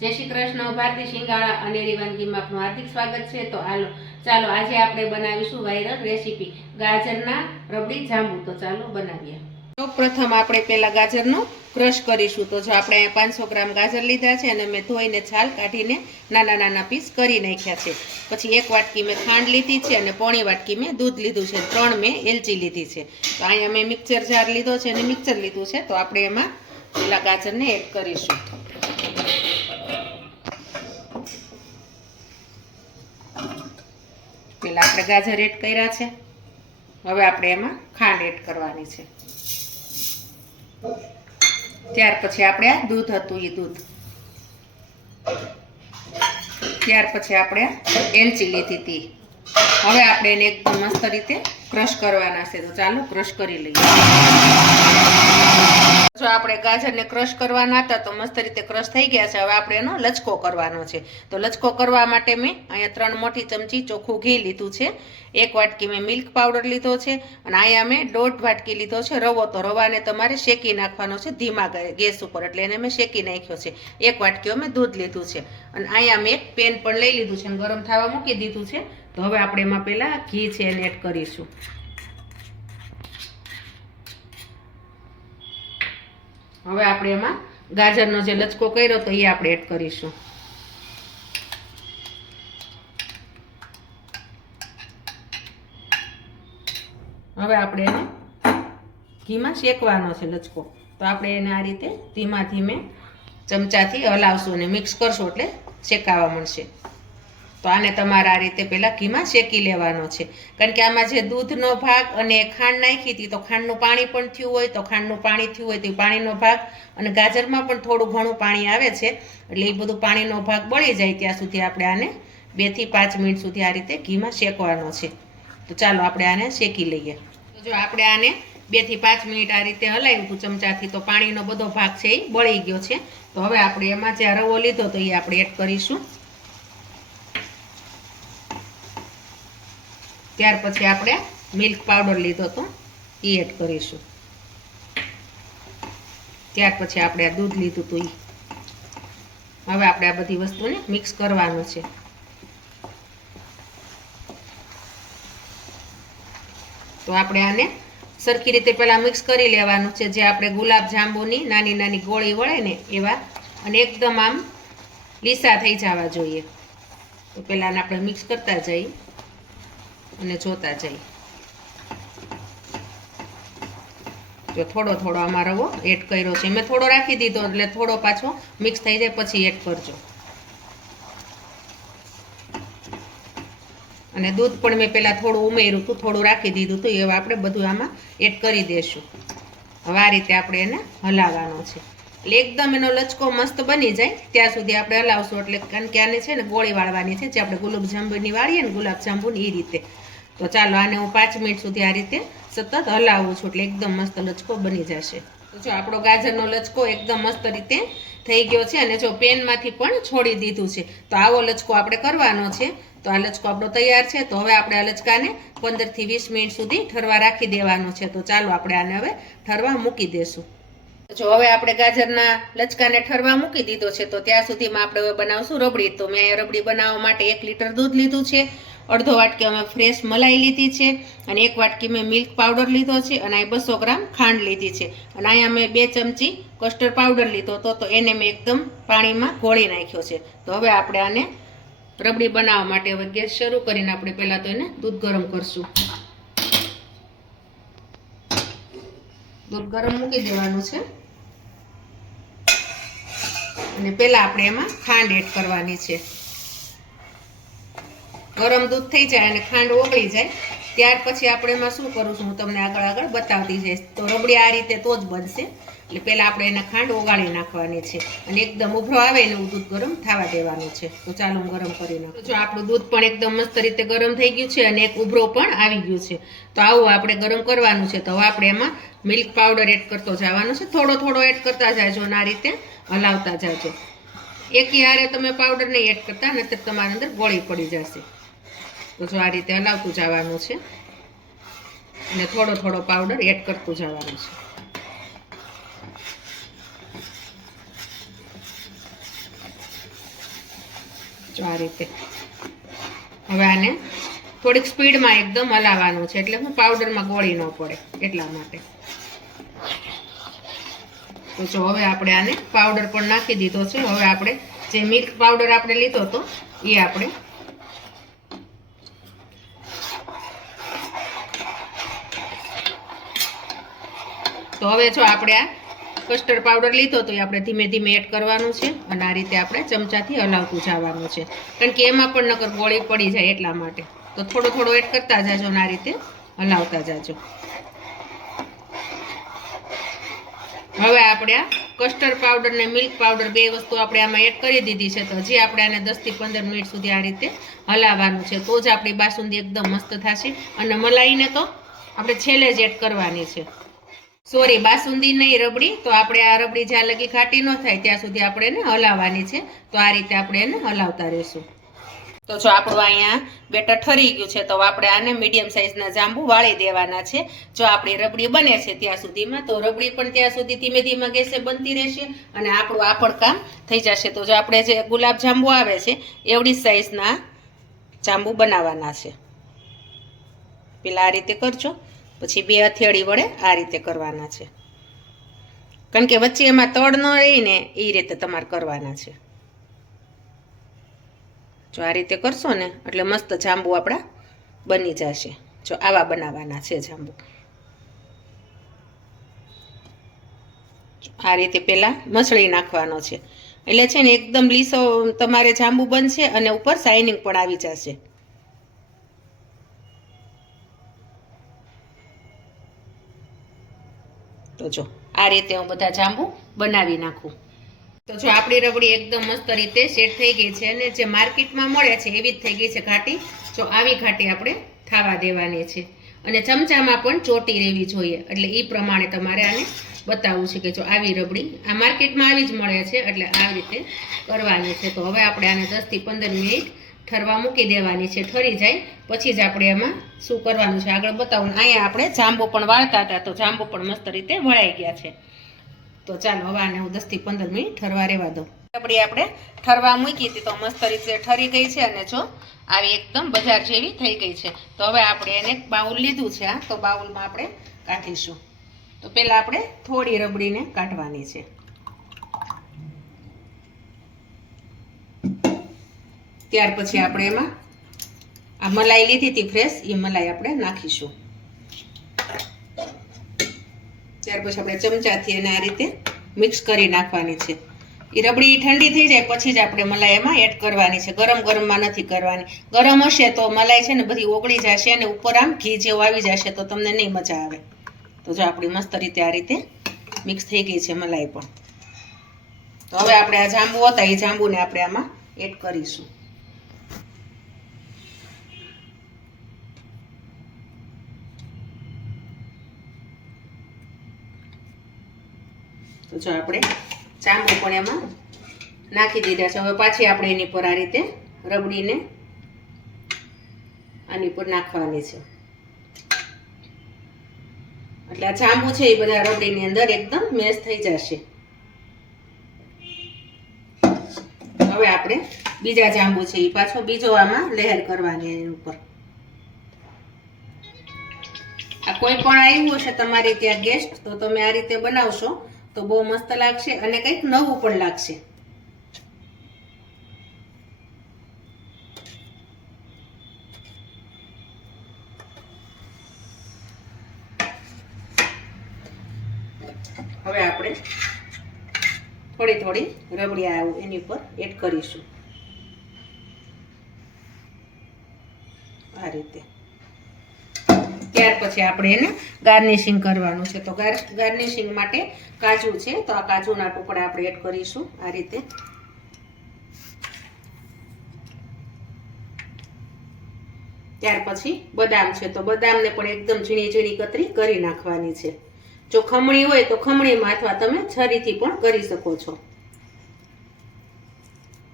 જય શ્રી કૃષ્ણ. ભારતી શિંગાળા અનેરી વાનગીમાં આપનું હાર્દિક સ્વાગત છે. તો ચાલો આજે આપણે બનાવીશું વાયરલ રેસીપી ગાજરના રબડી જાંબુ. તો ચાલો બનાવીએ. પ્રથમ આપણે પહેલા ગાજરનો ક્રશ કરીશું. તો જો આપણે 500 ગ્રામ ગાજર લીધા છે અને મેં ધોઈને છાલ કાઢીને નાના નાના પીસ કરી નાખ્યા છે. પછી 1 વાટકી મેં ખાંડ લીધી છે અને પોણી વાટકી મેં દૂધ લીધું છે. 3 મેં એલચી લીધી છે. તો અહીંયા મેં મિક્સર જાર લીધો છે અને મિક્સર લીધું છે. તો આપણે એમાં પેલા ગાજરને એડ કરીશું. પેલા આપણે ગાજર એડ કર્યા છે. હવે આપણે એમાં ખાંડ એડ કરવાની છે. ત્યાર પછી આપણે આ દૂધ હતું એ દૂધ, ત્યાર પછી આપણે એલચી લીધી હતી. હવે આપણે એને એકદમ મસ્ત રીતે ક્રશ કરવાના છે. તો ચાલો ક્રશ કરી લઈએ. જો આપણે ગાજરને ક્રશ કરવાના હતા તો મસ્ત રીતે ક્રશ થઈ ગયા છે. હવે આપણે એનો લચકો કરવાનો છે. તો લચકો કરવા માટે મેં અહીંયા 3 મોટી ચમચી ચોખ્ખું ઘી લીધું છે. 1 વાટકી મેં મિલ્ક પાવડર લીધો છે અને અહીંયા મેં 1.5 વાટકી લીધો છે રવો. તો રવાને તમારે શેકી નાખવાનો છે ધીમા ગેસ ઉપર, એટલે એને મેં શેકી નાખ્યો છે. 1 વાટકી મેં દૂધ લીધું છે અને અહીંયા મેં એક પેન પણ લઈ લીધું છે અને ગરમ થવા મૂકી દીધું છે. તો હવે આપણે એમાં પહેલાં ઘી છે એને એડ કરીશું. હવે આપણે એમાં ગાજરનો જે લચકો કર્યો તો એ આપણે એડ કરીશું. હવે આપણે એને ઘીમાં શેકવાનો છે લચકો. તો આપણે એને આ રીતે ધીમા ધીમે ચમચાથી હલાવશું અને મિક્સ કરશું એટલે શેકાવા મળશે. તો આને તમારે આ રીતે પહેલાં ઘીમાં શેકી લેવાનો છે. કારણ કે આમાં જે દૂધનો ભાગ અને ખાંડ નાખી હતી તો ખાંડનું પાણી પણ થયું હોય, તો ખાંડનું પાણી થયું હોય તો એ પાણીનો ભાગ, અને ગાજરમાં પણ થોડું ઘણું પાણી આવે છે, એટલે એ બધું પાણીનો ભાગ બળી જાય ત્યાં સુધી આપણે આને 2 થી 5 મિનિટ સુધી આ રીતે ઘીમાં શેકવાનો છે. તો ચાલો આપણે આને શેકી લઈએ. તો જો આપણે આને 2 થી 5 મિનિટ આ રીતે હલાવ્યું હતું ચમચાથી, તો પાણીનો બધો ભાગ છે એ બળી ગયો છે. તો હવે આપણે એમાં જે રવો લીધો તો એ આપણે એડ કરીશું. ત્યાર પછી આપણે મિલ્ક પાવડર લીધો હતો એ એડ કરીશું. ત્યાર પછી આપણે આ દૂધ લીધું હતું એ. હવે આપણે આ બધી વસ્તુને મિક્સ કરવાનું છે. તો આપણે આને સરખી રીતે પહેલાં મિક્સ કરી લેવાનું છે. જે આપણે ગુલાબ જાંબુની નાની નાની ગોળી વળે ને એવા, અને એકદમ આમ લીસા થઈ જવા જોઈએ. તો પહેલાં આપણે મિક્સ કરતા જઈએ અને જોતા જઈએ. જો થોડો થોડો આમાં રવો એડ કર્યો છે મેં, થોડો રાખી દીધો એટલે થોડો પાછો મિક્સ થઈ જાય પછી એડ કરજો. અને દૂધ પણ મેં પહેલાં થોડું ઉમેર્યું હતું, થોડું રાખી દીધું હતું. એવા આપણે બધું આમાં એડ કરી દઈશું. હવે આ રીતે આપણે એને હલાવવાનો છે. એટલે એકદમ એનો લચકો મસ્ત બની જાય ત્યાં સુધી આપણે હલાવશું. એટલે કારણ કે આને છે ને ગોળી વાળવાની છે, જે આપણે ગુલાબ જાંબુની વાળીએ ને ગુલાબ જાંબુની એ રીતે. તો ચાલો આને હું 5 મિનિટ સુધી આ રીતે સતત હલાવું છું એટલે એકદમ મસ્ત લચકો બની જશે. તો જો આપણો ગાજરનો લચકો એકદમ મસ્ત રીતે થઈ ગયો છે અને જો પેનમાંથી પણ છોડી દીધું છે. તો આવો લચકો આપણે કરવાનો છે. તો આ લચકો આપણો તૈયાર છે. તો હવે આપણે આ લચકાને 15 થી 20 મિનિટ સુધી ઠરવા રાખી દેવાનો છે. તો ચાલો આપણે આને હવે ઠરવા મૂકી દઈશું. જો હવે આપણે ગાજરના લચકાને ઠરવા મૂકી દીધો છે. તો ત્યાં સુધીમાં આપણે હવે બનાવશું રબડી. તો મેં અહીંયા રબડી બનાવવા માટે 1 લીટર દૂધ લીધું છે, 1/2 વાટકી અમે ફ્રેશ મલાઈ લીધી છે અને 1 વાટકી મેં મિલ્ક પાવડર લીધો છે અને અહીં 200 ગ્રામ ખાંડ લીધી છે અને અહીંયા મેં 2 ચમચી કસ્ટર્ડ પાવડર લીધો હતો. તો એને મેં એકદમ પાણીમાં ઘોળી નાખ્યો છે. તો હવે આપણે આને રબડી બનાવવા માટે હવે ગેસ શરૂ કરીને આપણે પહેલાં તો એને દૂધ ગરમ કરશું. દૂધ ગરમ મૂકી દેવાનું છે અને પહેલાં આપણે એમાં ખાંડ એડ કરવાની છે. ગરમ દૂધ થઈ જાય અને ખાંડ ઓગળી જાય ત્યાર પછી આપણે એમાં શું કરું છું હું તમને આગળ બતાવતી જઈશ. તો રબડી આ રીતે તો જ બનશે. એટલે પહેલાં આપણે એને ખાંડ ઓગાળી નાખવાની છે અને એકદમ ઉભરો આવે ને એવું દૂધ ગરમ થવા દેવાનું છે. તો ચાલો હું ગરમ કરી નાખું. જો આપણું દૂધ પણ એકદમ મસ્ત રીતે ગરમ થઈ ગયું છે અને એક ઉભરો પણ આવી ગયું છે. તો આવું આપણે ગરમ કરવાનું છે. તો હવે આપણે એમાં મિલ્ક પાવડર એડ કરતો જવાનું છે. થોડો થોડો એડ કરતા જાજો અને આ રીતે હલાવતા જાજો. એકી હારે તમે પાવડર નહીં એડ કરતા, નહીંતર તમારા અંદર ગોળી પડી જશે. તો જો આ રીતે હલાવતું જવાનું છે અને થોડો થોડો પાવડર એડ કરતું જવાનું છે. જો આ રીતે. હવે આને થોડીક સ્પીડમાં એકદમ હલાવવાનું છે, એટલે હું પાવડરમાં ગોળી ન પડે એટલા માટે. તો જો હવે આપણે આને પાવડર પણ નાખી દીધો છે. હવે આપણે જે મિલ્ક પાવડર આપણે લીધો હતો એ આપણે તો હવે જો આપણે આ કસ્ટર્ડ પાવડર લીધો તો એ આપણે ધીમે ધીમે એડ કરવાનું છે અને આ રીતે આપણે ચમચાથી હલાવતું જવાનું છે, કારણ કે એમાં પણ નકર ગોળી પડી જાય એટલા માટે. તો થોડો થોડો એડ કરતા જાજો અને આ રીતે હલાવતા જાજો. હવે આપણે આ કસ્ટર્ડ પાવડર ને મિલ્ક પાવડર બે વસ્તુ આપણે આમાં એડ કરી દીધી છે. તો હજી આપણે આને 10 થી 15 મિનિટ સુધી આ રીતે હલાવવાનું છે, તો જ આપણી બાસુંદી એકદમ મસ્ત થશે. અને મલાઈને તો આપણે છેલ્લે જ એડ કરવાની છે. સોરી, બાસુંદી નહીં, રબડી. તો આપણે આ રબડી જ્યાં લગી ઘાટી ન થાય ત્યાં સુધી આપણે એને હલાવવાની છે. તો આ રીતે આપણે એને હલાવતા રહીશું. તો જો આપણું અહીંયા બેટર ઠરી ગયું છે, તો આપણે આને મીડિયમ સાઇઝના જાંબુ વાળી દેવાના છે. જો આપણી રબડી બને છે ત્યાં સુધીમાં, તો રબડી પણ ત્યાં સુધી ધીમે ધીમે ગેસે બનતી રહેશે અને આપણું આ પણ કામ થઈ જશે. તો જો આપણે જે ગુલાબ જાંબુ આવે છે એવડી સાઇઝના જાંબુ બનાવવાના છે. પેલા આ રીતે કરજો, પછી 2 હથેળી વડે આ રીતે કરવાના છે, કારણ કે વચ્ચે એમાં તળ ન રહીને એ રીતે તમારે કરવાના છે. જો આ રીતે કરશો ને એટલે મસ્ત જાંબુ આપણા બની જશે. જો આવા બનાવવાના છે જાંબુ. આ રીતે પહેલાં મસળી નાખવાનો છે, એટલે છે ને એકદમ લીસો તમારે જાંબુ બનશે અને ઉપર શાઇનિંગ પણ આવી જશે. તો જો આ રીતે હું બધા જાંબુ બનાવી નાખું. તો જો આપણી રબડી એકદમ મસ્ત રીતે સેટ થઈ ગઈ છે અને જે માર્કેટમાં મળે છે એવી જ થઈ ગઈ છે ઘાટી. જો આવી ઘાટી આપણે થવા દેવાની છે અને ચમચામાં પણ ચોટી રહેવી જોઈએ, એટલે એ પ્રમાણે તમારે આને બતાવવું છે કે જો આવી રબડી આ માર્કેટમાં આવી જ મળે છે, એટલે આવી રીતે કરવાની છે. તો હવે આપણે આને 10 થી 15 મિનિટ ઠરવા મૂકી દેવાની છે. ઠરી જાય પછી જ આપણે એમાં શું કરવાનું છે આગળ બતાવું. અહીંયા આપણે જાંબુ પણ વાળતા હતા, તો જાંબુ પણ મસ્ત રીતે વળાઈ ગયા છે. તો ચાલો હવે આને હું 10 થી 15 મિનિટ ઠરવા રહેવા દઉં. રબડી આપણે ઠરવા મૂકી હતી તો મસ્ત રીતે ઠરી ગઈ છે અને જો આવી એકદમ બજાર જેવી થઈ ગઈ છે. તો હવે આપણે એને બાઉલ લીધું છે, તો બાઉલમાં આપણે કાઢીશું. તો પહેલાં આપણે થોડી રબડીને કાઢવાની છે. ત્યાર પછી આપણે એમાં આ મલાઈ લીધી હતી ફ્રેશ, એ મલાઈ આપણે નાખીશું. ત્યાર પછી આપણે ચમચાથી એને આ રીતે મિક્સ કરી નાખવાની છે. એ રબડી ઠંડી થઈ જાય પછી જ આપણે મલાઈ એમાં એડ કરવાની છે, ગરમ ગરમમાં નથી કરવાની. ગરમ હશે તો મલાઈ છે ને બધી ઓગળી જશે અને ઉપર આમ ઘી જેવું આવી જશે, તો તમને નહીં મજા આવે. તો જો આપણી મસ્ત રીતે આ રીતે મિક્સ થઈ ગઈ છે મલાઈ પણ. તો હવે આપણે આ જાંબુ હતા એ જાંબુને આપણે આમાં એડ કરીશું. તો જો આપણે જાંબુ પણ એમાં નાખી દીધા છે. હવે પાછી આપણે એની પર આ રીતે રબડીને આની પર નાખવાની છે, એટલે આ જાંબુ છે એ બધા રબડીની અંદર એકદમ મેશ થઈ જશે. હવે આપણે બીજા જાંબુ છે એ પાછો બીજો આમાં લહેર કરવાની એની ઉપર. આ કોઈ પણ આવ્યું હશે તમારે ત્યાં ગેસ્ટ, તો તમે આ રીતે બનાવશો તો બહુ મસ્ત લાગશે અને કંઈક નવું પણ લાગશે. હવે આપણે થોડી થોડી રબડી એની ઉપર એડ કરીશું આ રીતે. ત્યાર પછી આપણે એને ગાર્નિશિંગ કરવાનું છે. તો ગાર્નિશિંગ માટે કાજુ છે, તો આ કાજુના ટુકડા આપણે એડ કરીશું આ રીતે. ત્યાર પછી બદામ છે, તો બદામને પણ એકદમ ઝીણી ઝીણી કતરી કરી નાખવાની છે. જો ખમણી હોય તો ખમણીમાં અથવા તમે છરીથી પણ કરી શકો છો.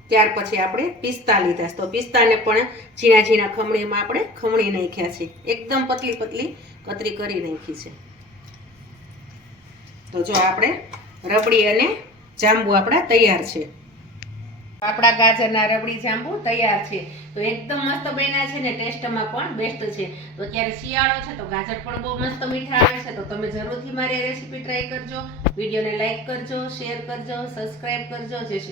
ત્યાર પછી આપણે પિસ્તા લીધા, તો પિસ્તાને પણ ઝીણા ઝીણા ખમણીમાં આપણે ખમણી નાખ્યા છે, એકદમ પતલી પતલી કતરી કરી નાખી છે. તો જો આપણે રબડી અને જાંબુ આપણા તૈયાર છે. આપણા ગાજરના રબડી જાંબુ તૈયાર છે. તો એકદમ મસ્ત બન્યા છે ને ટેસ્ટમાં પણ બેસ્ટ છે. તો અત્યારે શિયાળો છે તો ગાજર પણ બહુ મસ્ત મીઠા આવે છે. તો તમે જરૂરથી મારી રેસીપી ટ્રાય કરજો. વિડીયોને લાઈક કરજો, શેર કરજો, સબસ્ક્રાઇબ કરજો. જય શ્રી